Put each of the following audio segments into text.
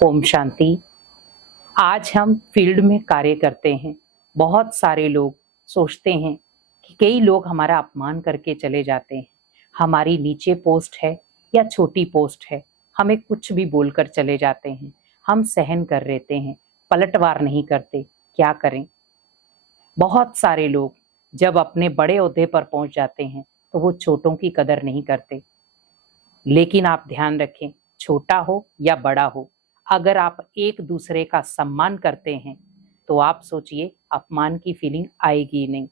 ओम शांति। आज हम फील्ड में कार्य करते हैं। बहुत सारे लोग सोचते हैं कि कई लोग हमारा अपमान करके चले जाते हैं। हमारी नीचे पोस्ट है या छोटी पोस्ट है, हमें कुछ भी बोलकर चले जाते हैं। हम सहन कर लेते हैं, पलटवार नहीं करते। क्या करें? बहुत सारे लोग जब अपने बड़े ओहदे पर पहुंच जाते हैं तो वो छोटों की कदर नहीं करते। लेकिन आप ध्यान रखें, छोटा हो या बड़ा हो, अगर आप एक दूसरे का सम्मान करते हैं तो आप सोचिए अपमान की फीलिंग आएगी नहीं।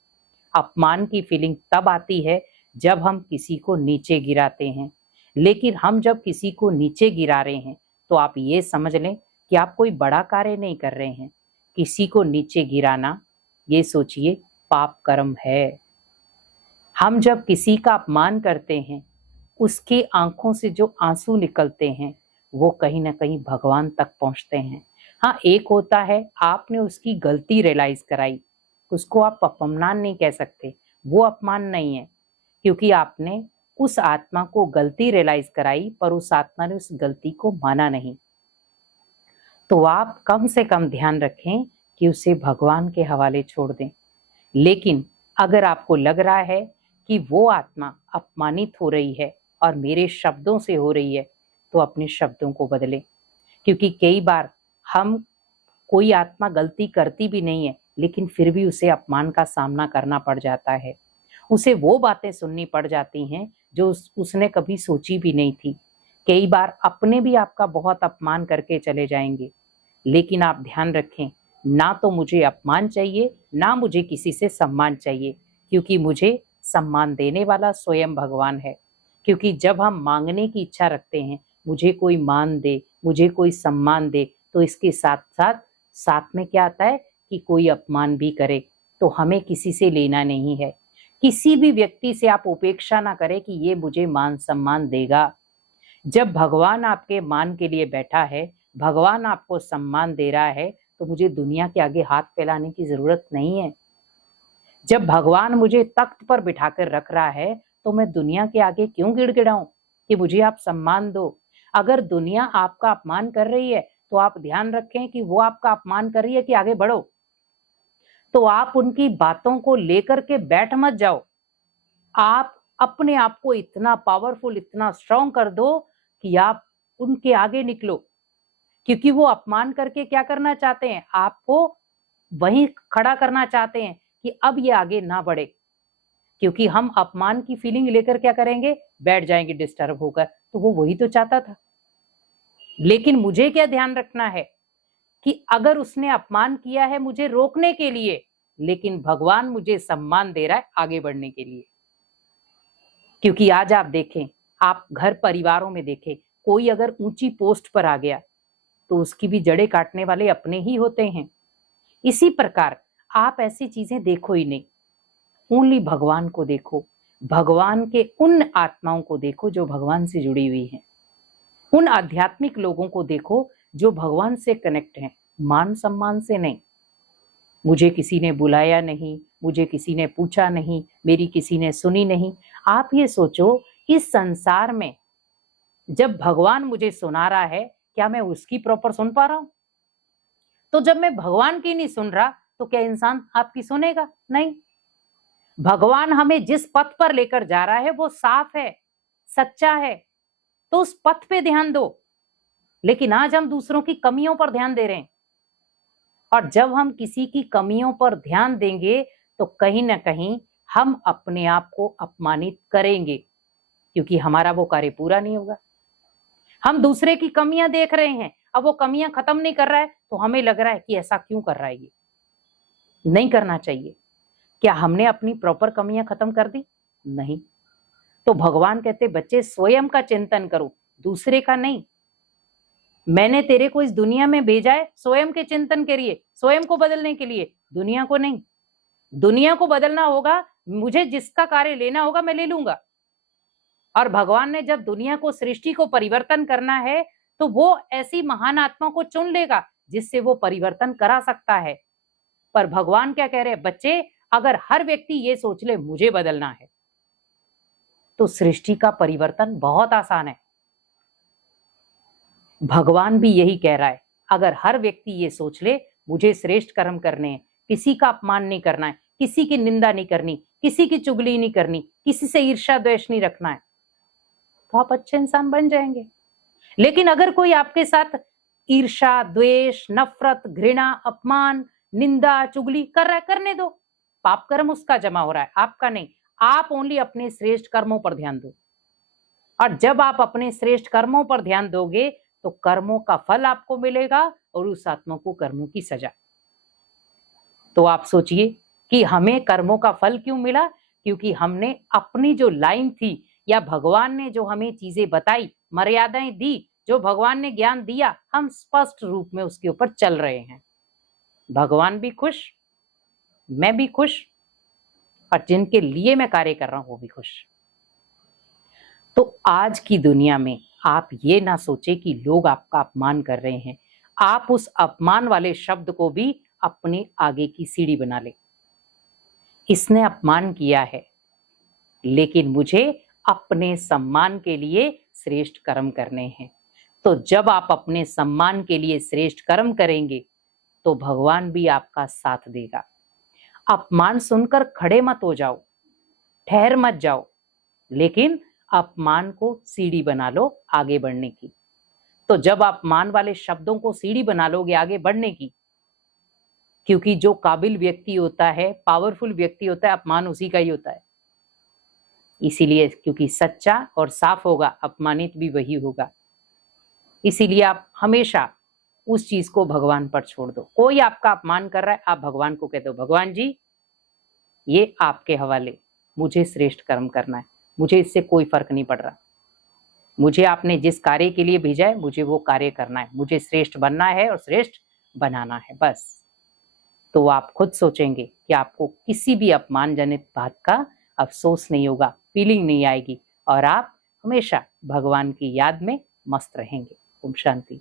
अपमान की फीलिंग तब आती है जब हम किसी को नीचे गिराते हैं। लेकिन हम जब किसी को नीचे गिरा रहे हैं तो आप ये समझ लें कि आप कोई बड़ा कार्य नहीं कर रहे हैं। किसी को नीचे गिराना, ये सोचिए, पाप कर्म है। हम जब किसी का अपमान करते हैं, उसकी आंखों से जो आंसू निकलते हैं वो कहीं ना कहीं भगवान तक पहुंचते हैं। हाँ, एक होता है आपने उसकी गलती रियलाइज कराई, उसको आप अपमान नहीं कह सकते, वो अपमान नहीं है, क्योंकि आपने उस आत्मा को गलती रियलाइज कराई पर उस आत्मा ने उस गलती को माना नहीं। तो आप कम से कम ध्यान रखें कि उसे भगवान के हवाले छोड़ दें। लेकिन अगर आपको लग रहा है कि वो आत्मा अपमानित हो रही है और मेरे शब्दों से हो रही है, तो अपने शब्दों को बदलें। क्योंकि कई बार हम कोई आत्मा गलती करती भी नहीं है लेकिन फिर भी उसे अपमान का सामना करना पड़ जाता है। उसे वो बातें सुननी पड़ जाती हैं जो उसने कभी सोची भी नहीं थी। कई बार अपने भी आपका बहुत अपमान करके चले जाएंगे। लेकिन आप ध्यान रखें, ना तो मुझे अपमान चाहिए, ना मुझे किसी से सम्मान चाहिए, क्योंकि मुझे सम्मान देने वाला स्वयं भगवान है। क्योंकि जब हम मांगने की इच्छा रखते हैं, मुझे कोई मान दे, मुझे कोई सम्मान दे, तो इसके साथ साथ साथ में क्या आता है कि कोई अपमान भी करे, तो हमें किसी से लेना नहीं है। किसी भी व्यक्ति से आप उपेक्षा ना करें कि ये मुझे मान सम्मान देगा। जब भगवान आपके मान के लिए बैठा है, भगवान आपको सम्मान दे रहा है, तो मुझे दुनिया के आगे हाथ फैलाने की जरूरत नहीं है। जब भगवान मुझे तख्त पर बिठाकर रख रहा है तो मैं दुनिया के आगे क्यों गिड़गिड़ाऊं कि मुझे आप सम्मान दो। अगर दुनिया आपका अपमान कर रही है तो आप ध्यान रखें कि वो आपका अपमान कर रही है कि आगे बढ़ो। तो आप उनकी बातों को लेकर के बैठ मत जाओ। आप अपने आप को इतना पावरफुल, इतना स्ट्रांग कर दो कि आप उनके आगे निकलो। क्योंकि वो अपमान करके क्या करना चाहते हैं, आपको वहीं खड़ा करना चाहते हैं कि अब ये आगे ना बढ़े। क्योंकि हम अपमान की फीलिंग लेकर क्या करेंगे, बैठ जाएंगे डिस्टर्ब होकर। तो वो वही तो चाहता था। लेकिन मुझे क्या ध्यान रखना है कि अगर उसने अपमान किया है मुझे रोकने के लिए, लेकिन भगवान मुझे सम्मान दे रहा है आगे बढ़ने के लिए। क्योंकि आज आप देखें, आप घर परिवारों में देखें, कोई अगर ऊंची पोस्ट पर आ गया तो उसकी भी जड़ें काटने वाले अपने ही होते हैं। इसी प्रकार आप ऐसी चीजें देखो ही नहीं, ओनली भगवान को देखो। भगवान के उन आत्माओं को देखो जो भगवान से जुड़ी हुई हैं। उन आध्यात्मिक लोगों को देखो जो भगवान से कनेक्ट हैं, मान सम्मान से नहीं। मुझे किसी ने बुलाया नहीं, मुझे किसी ने पूछा नहीं, मेरी किसी ने सुनी नहीं। आप ये सोचो, इस संसार में जब भगवान मुझे सुना रहा है, क्या मैं उसकी प्रॉपर सुन पा रहा हूं? तो जब मैं भगवान की नहीं सुन रहा तो क्या इंसान आपकी सुनेगा? नहीं। भगवान हमें जिस पथ पर लेकर जा रहा है वो साफ है, सच्चा है, तो उस पथ पे ध्यान दो। लेकिन आज हम दूसरों की कमियों पर ध्यान दे रहे हैं। और जब हम किसी की कमियों पर ध्यान देंगे तो कहीं ना कहीं हम अपने आप को अपमानित करेंगे, क्योंकि हमारा वो कार्य पूरा नहीं होगा। हम दूसरे की कमियां देख रहे हैं, अब वो कमियां खत्म नहीं कर रहा है तो हमें लग रहा है कि ऐसा क्यों कर रहा है, ये नहीं करना चाहिए। क्या हमने अपनी प्रॉपर कमियां खत्म कर दी? नहीं। तो भगवान कहते बच्चे स्वयं का चिंतन करो, दूसरे का नहीं। मैंने तेरे को इस दुनिया में भेजा है स्वयं के चिंतन के लिए, स्वयं को बदलने के लिए, दुनिया को नहीं। दुनिया को बदलना होगा, मुझे जिसका कार्य लेना होगा मैं ले लूंगा। और भगवान ने जब दुनिया को, सृष्टि को परिवर्तन करना है तो वो ऐसी महान आत्मा को चुन लेगा जिससे वो परिवर्तन करा सकता है। पर भगवान क्या कह रहे हैं, बच्चे अगर हर व्यक्ति ये सोच ले मुझे बदलना है तो सृष्टि का परिवर्तन बहुत आसान है। भगवान भी यही कह रहा है, अगर हर व्यक्ति ये सोच ले मुझे श्रेष्ठ कर्म करने हैं, किसी का अपमान नहीं करना है, किसी की निंदा नहीं करनी, किसी की चुगली नहीं करनी, किसी से ईर्ष्या द्वेष नहीं रखना है, तो आप अच्छे इंसान बन जाएंगे। लेकिन अगर कोई आपके साथ ईर्ष्या द्वेष नफरत घृणा अपमान निंदा चुगली कर रहा है, करने दो। पाप कर्म उसका जमा हो रहा है, आपका नहीं। आप ओनली अपने श्रेष्ठ कर्मों पर ध्यान दो, और जब आप अपने श्रेष्ठ कर्मों पर ध्यान दोगे तो कर्मों का फल आपको मिलेगा और उस आत्मा को कर्मों की सजा। तो आप सोचिए कि हमें कर्मों का फल क्यों मिला? क्योंकि हमने अपनी जो लाइन थी या भगवान ने जो हमें चीजें बताई, मर्यादाएं दी, जो भगवान ने ज्ञान दिया, हम स्पष्ट रूप में उसके ऊपर चल रहे हैं। भगवान भी खुश, मैं भी खुश, और जिनके लिए मैं कार्य कर रहा हूं वो भी खुश। तो आज की दुनिया में आप ये ना सोचे कि लोग आपका अपमान कर रहे हैं, आप उस अपमान वाले शब्द को भी अपने आगे की सीढ़ी बना ले। इसने अपमान किया है, लेकिन मुझे अपने सम्मान के लिए श्रेष्ठ कर्म करने हैं। तो जब आप अपने सम्मान के लिए श्रेष्ठ कर्म करेंगे तो भगवान भी आपका साथ देगा। अपमान सुनकर खड़े मत हो जाओ, ठहर मत जाओ, लेकिन अपमान को सीढ़ी बना लो आगे बढ़ने की। तो जब अपमान वाले शब्दों को सीढ़ी बना लोगे आगे बढ़ने की, क्योंकि जो काबिल व्यक्ति होता है, पावरफुल व्यक्ति होता है, अपमान उसी का ही होता है। इसीलिए क्योंकि सच्चा और साफ होगा, अपमानित भी वही होगा। इसीलिए आप हमेशा उस चीज को भगवान पर छोड़ दो। कोई आपका अपमान कर रहा है, आप भगवान को कह दो, भगवान जी ये आपके हवाले, मुझे श्रेष्ठ कर्म करना है, मुझे इससे कोई फर्क नहीं पड़ रहा, मुझे आपने जिस कार्य के लिए भेजा है मुझे वो कार्य करना है, मुझे श्रेष्ठ बनना है और श्रेष्ठ बनाना है, बस। तो आप खुद सोचेंगे कि आपको किसी भी अपमानजनित बात का अफसोस नहीं होगा, फीलिंग नहीं आएगी, और आप हमेशा भगवान की याद में मस्त रहेंगे। ओम शांति।